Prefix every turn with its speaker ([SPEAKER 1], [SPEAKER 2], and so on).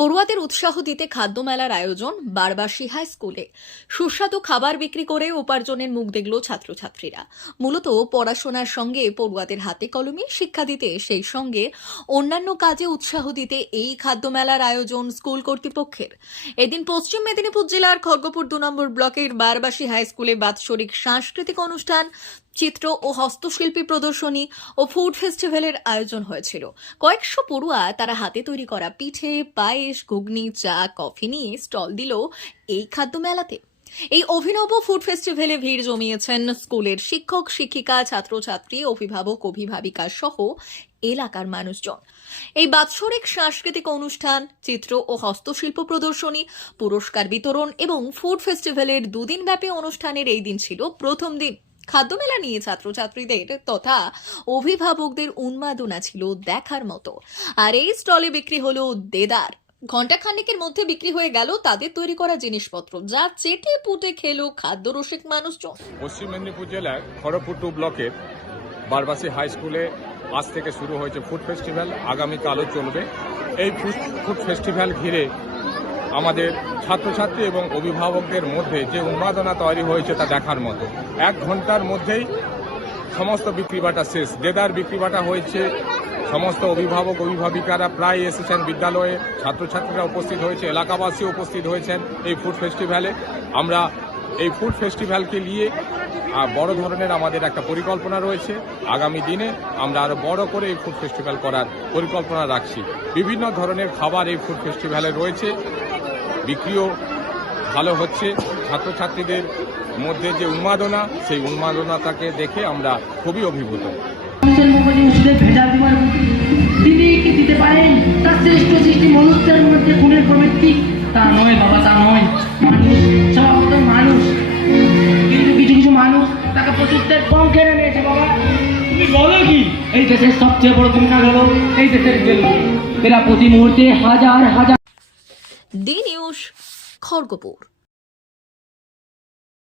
[SPEAKER 1] পড়ুয়াদের উৎসাহ দিতে খাদ্য মেলার আয়োজন বারবাসী হাই স্কুলে। সুস্বাদু খাবার বিক্রি করে উপার্জনের মুখ দেখল ছাত্রছাত্রীরা। মূলত পড়াশোনার সঙ্গে পড়ুয়াদের হাতে কলমে শিক্ষা দিতে সেই সঙ্গে অন্যান্য কাজে উৎসাহ দিতে এই খাদ্য মেলার আয়োজন স্কুল কর্তৃপক্ষের। এদিন পশ্চিম মেদিনীপুর জেলার খড়গপুর দু নম্বর ব্লকের বারবাসী হাই স্কুলে বাৎসরিক সাংস্কৃতিক অনুষ্ঠান চিত্র ও হস্তশিল্পী প্রদর্শনী ও ফুড ফেস্টিভ্যালের আয়োজন হয়েছিল। কয়েকশো পড়ুয়া তারা হাতে তৈরি করা পিঠে, পায়েস, ঘুগনি, চা, কফি নিয়ে স্টল দিল এই খাদ্য মেলাতে। এই অভিনব ফুড ফেস্টিভ্যালে ভিড় জমিয়েছেন স্কুলের শিক্ষক, শিক্ষিকা, ছাত্রছাত্রী, অভিভাবক, অভিভাবিকা সহ এলাকার মানুষজন। এই বাৎসরিক সাংস্কৃতিক অনুষ্ঠান, চিত্র ও হস্তশিল্প প্রদর্শনী, পুরস্কার বিতরণ এবং ফুড ফেস্টিভ্যালের দুদিন ব্যাপী অনুষ্ঠানের এই দিন ছিল প্রথম দিন। খাদ্যমেলা নিয়ে ছাত্রছাত্রীদের তথা অভিভাবকদের উন্মাদনা ছিল দেখার মতো। আর এই স্টলে বিক্রি হলো দেদার। ঘণ্টাখানেকের মধ্যে বিক্রি হয়ে গেল তাদের তৈরি করা জিনিসপত্র, যা চেটে পুটে খেলো খাদ্য রসিক মানুষজন।
[SPEAKER 2] পশ্চিম মেদিনীপুর জেলার খড়গপুর ব্লকের বারবাসী হাই স্কুলে আজ থেকে শুরু হয়েছে ফুড ফেস্টিভ্যাল। আগামীকালও চলবে। এই ফুড ফেস্টিভ্যাল ঘিরে আমাদের ছাত্রছাত্রী এবং অভিভাবকদের মধ্যে যে উন্মাদনা তৈরি হয়েছে তা দেখার মতো। এক ঘণ্টার মধ্যেই সমস্ত বিক্রিবাটা শেষ। দেদার বিক্রিবাটা হয়েছে, সমস্ত অভিভাবক, অভিভাবিকারা প্রায় এসেছেন বিদ্যালয়ে। ছাত্রছাত্রীরা উপস্থিত হয়েছে এলাকাবাসী উপস্থিত হয়েছেন এই ফুড ফেস্টিভ্যালে। আমরা এই ফুড ফেস্টিভ্যালকে নিয়ে বড় ধরনের আমাদের একটা পরিকল্পনা রয়েছে। আগামী দিনে আমরা আরও বড় করে এই ফুড ফেস্টিভ্যাল করার পরিকল্পনা রাখছি। বিভিন্ন ধরনের খাবার এই ফুড ফেস্টিভ্যালে রয়েছে। বিক্রিও ভালো হচ্ছে। ছাত্রছাত্রীদের মধ্যে যে উন্মাদনা, সেই উন্মাদনাটাকে দেখে আমরা খুবই অভিভূত।
[SPEAKER 3] তার নয় বাবা, তা নয়। প্রচুরদের কেড়ে নিয়েছে বাবা। তুমি বলো কি? এই দেশের সবচেয়ে বড় গুণা হলো এই দেশের গেল এরা প্রতি মুহূর্তে হাজার হাজার
[SPEAKER 1] ডি নিউজ খড়গপুর।